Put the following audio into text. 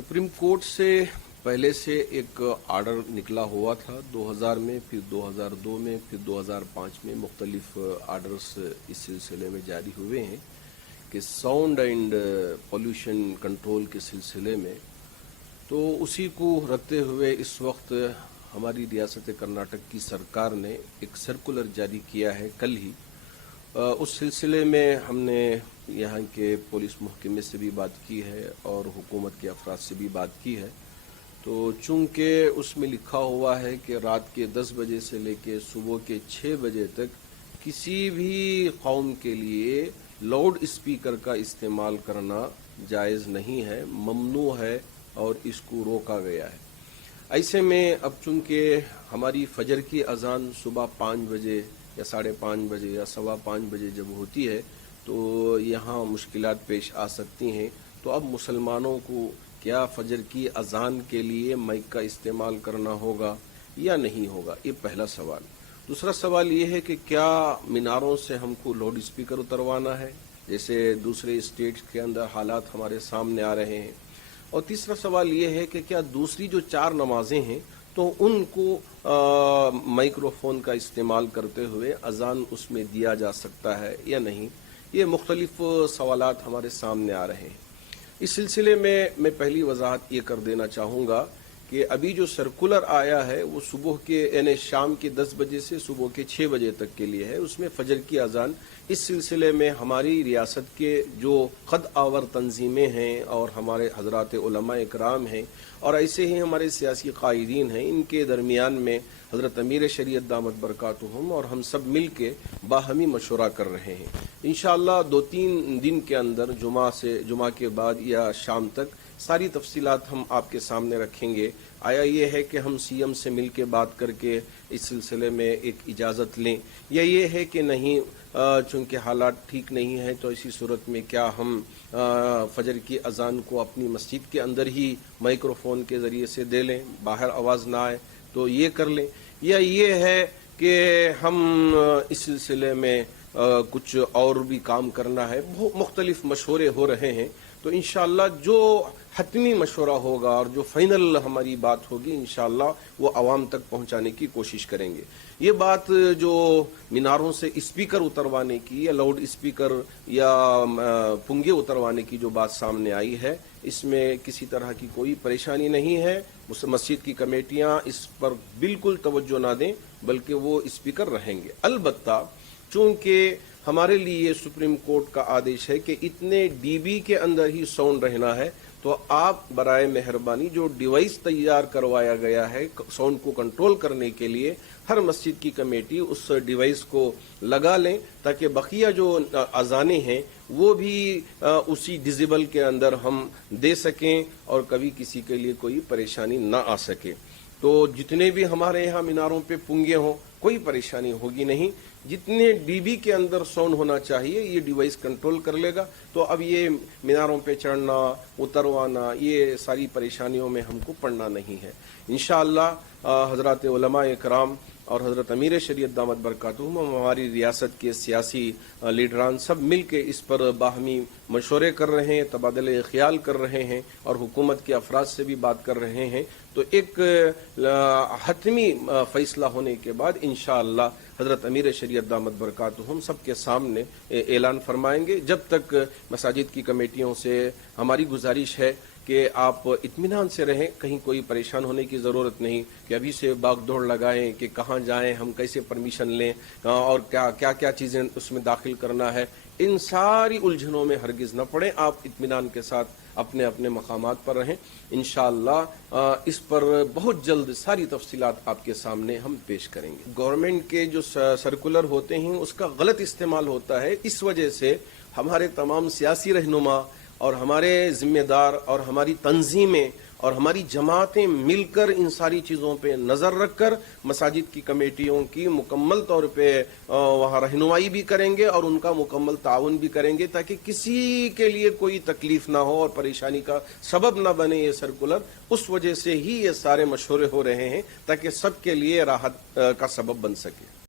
Supreme court से पहले से एक आर्डर निकला हुआ था 2000 में, फिर 2002 में, फिर 2005 में मुख्तलिफ आर्डर्स इस सिलसिले में जारी हुए हैं कि साउंड एंड पोल्यूशन कंट्रोल के सिलसिले में। तो उसी को रखते हुए इस वक्त हमारी रियासत कर्नाटक की सरकार ने एक सर्कुलर जारी किया है कल ही। उस सिलसिले में हमने यहाँ के पुलिस महकमे से भी बात की है और हुकूमत के अफराद से भी बात की है। तो चूंकि उसमें लिखा हुआ है कि रात के 10 बजे से लेकर सुबह के 6 बजे तक किसी भी कौम के लिए लाउड स्पीकर का इस्तेमाल करना जायज़ नहीं है, ममनू है और इसको रोका गया है। ऐसे में अब चूंकि हमारी फजर की अजान सुबह 5 बजे या 5:30 बजे या 5:15 बजे जब होती है तो यहाँ मुश्किलात पेश आ सकती हैं। तो अब मुसलमानों को क्या फजर की अजान के लिए माइक का इस्तेमाल करना होगा या नहीं होगा, ये पहला सवाल। दूसरा सवाल ये है कि क्या मीनारों से हमको लाउड स्पीकर उतरवाना है, जैसे दूसरे स्टेट्स के अंदर हालात हमारे सामने आ रहे हैं। और तीसरा सवाल ये है कि क्या दूसरी जो 4 नमाजें हैं तो उनको माइक्रोफोन का इस्तेमाल करते हुए अजान उसमें दिया जा सकता है या नहीं। ये मुख्तलिफ सवालात हमारे सामने आ रहे हैं। इस सिलसिले में मैं पहली वजाहत ये कर देना चाहूँगा कि अभी जो सर्कुलर आया है वो सुबह के यानी शाम के 10 बजे से सुबह के 6 बजे तक के लिए है। उसमें फजर की अजान इस सिलसिले में हमारी रियासत के जो ख़द आवर तंजीमें हैं और हमारे हज़रात उलमा इकराम हैं और ऐसे ही हमारे सियासी कायदीन हैं, इनके दरमियान में हज़रत अमीर शरीयत दामत बरकातुहुम और हम सब मिल के बाहमी मशवरा कर रहे हैं। इंशाअल्लाह 2-3 दिन के अंदर जुमा के बाद या शाम तक सारी तफसीलात हम आपके सामने रखेंगे। आया ये है कि हम सीएम से मिल के बात करके इस सिलसिले में एक इजाज़त लें, या ये है कि नहीं चूँकि हालात ठीक नहीं है तो इसी सूरत में क्या हम फजर की अजान को अपनी मस्जिद के अंदर ही माइक्रोफोन के ज़रिए से दे लें, बाहर आवाज़ ना आए तो ये कर लें, या ये है कि हम इस सिलसिले में कुछ और भी काम करना है। बहुत मुख्तलिफ मशवरे हो रहे हैं। तो इंशाअल्लाह जो हतमी मशवरा होगा और जो फाइनल हमारी बात होगी इंशाअल्लाह वो आवाम तक पहुंचाने की कोशिश करेंगे। ये बात जो मीनारों से स्पीकर उतरवाने की या लाउड स्पीकर या पुंगे उतरवाने की जो बात सामने आई है, इसमें किसी तरह की कोई परेशानी नहीं है। मस्जिद की कमेटियां इस पर बिल्कुल तवज्जो ना दें, बल्कि वो स्पीकर रहेंगे। अलबत्ता चूंकि हमारे लिए सुप्रीम कोर्ट का आदेश है कि इतने डीबी के अंदर ही साउंड रहना है, तो आप बराए मेहरबानी जो डिवाइस तैयार करवाया गया है साउंड को कंट्रोल करने के लिए, हर मस्जिद की कमेटी उस डिवाइस को लगा लें ताकि बकिया जो अजाने हैं वो भी उसी डिजिबल के अंदर हम दे सकें और कभी किसी के लिए कोई परेशानी ना आ सके। तो जितने भी हमारे यहाँ मीनारों पे पुंगे हों कोई परेशानी होगी नहीं। जितने डीबी के अंदर साउंड होना चाहिए ये डिवाइस कंट्रोल कर लेगा। तो अब ये मीनारों पे चढ़ना उतरवाना ये सारी परेशानियों में हमको पड़ना नहीं है। इंशाअल्लाह हज़रात उलमा इकराम और हज़रत अमीर शरीयत दामत बरकातुहुम हमारी रियासत के सियासी लीडरान सब मिल के इस पर बाहमी मशवरे कर रहे हैं, तबादले ख्याल कर रहे हैं और हुकूमत के अफराद से भी बात कर रहे हैं। तो एक हतमी फैसला होने के बाद इंशाअल्लाह हज़रत अमीर शरीयत दामत बरकातुहुम सबके सामने ऐलान फरमाएंगे। जब तक मसाजिद की कमेटियों से हमारी गुजारिश है कि आप इत्मीनान से रहें, कहीं कोई परेशान होने की ज़रूरत नहीं कि अभी से भाग-दौड़ लगाएं कि कहाँ जाएं, हम कैसे परमिशन लें और क्या क्या चीज़ें उसमें दाखिल करना है। इन सारी उलझनों में हरगिज़ न पड़ें। आप इत्मीनान के साथ अपने अपने मकामात पर रहें। इंशाअल्लाह इस पर बहुत जल्द सारी तफसीलात आपके सामने हम पेश करेंगे। गवर्नमेंट के जो सर्कुलर होते हैं उसका गलत इस्तेमाल होता है। इस वजह से हमारे तमाम सियासी रहनुमा और हमारे ज़िम्मेदार और हमारी तंजीमें और हमारी जमातें मिलकर इन सारी चीज़ों पे नज़र रखकर मसाजिद की कमेटियों की मुकम्मल तौर पे वहाँ रहनुमाई भी करेंगे और उनका मुकम्मल ताउन भी करेंगे ताकि किसी के लिए कोई तकलीफ ना हो और परेशानी का सबब ना बने ये सर्कुलर। उस वजह से ही ये सारे मशवरे हो रहे हैं ताकि सबके लिए राहत का सबब बन सके।